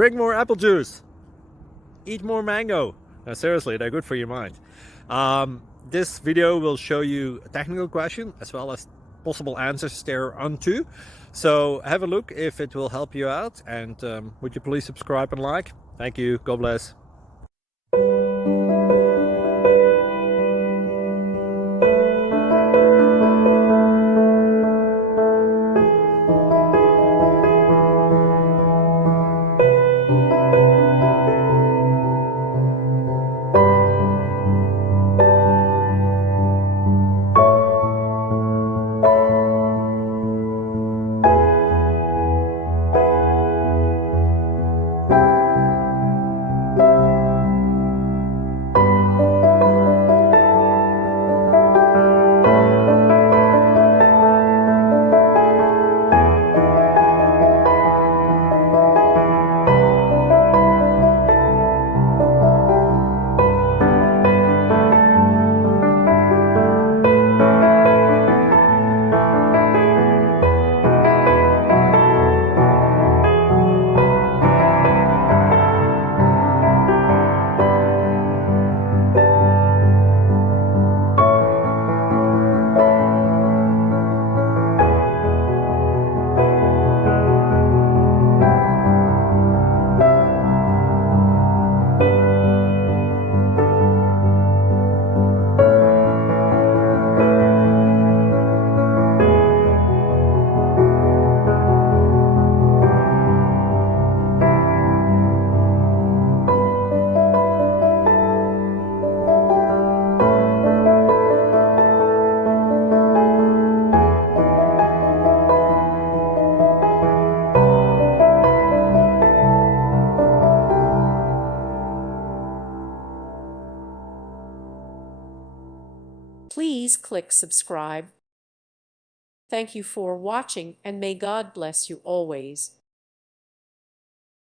Drink more apple juice. Eat more mango. No, seriously, they're good for your mind. This video will show you a technical question as well as possible answers thereunto. So have a look if it will help you out, and would you please subscribe and like? Thank you. God bless. Please click subscribe. Thank you for watching, and may God bless you always.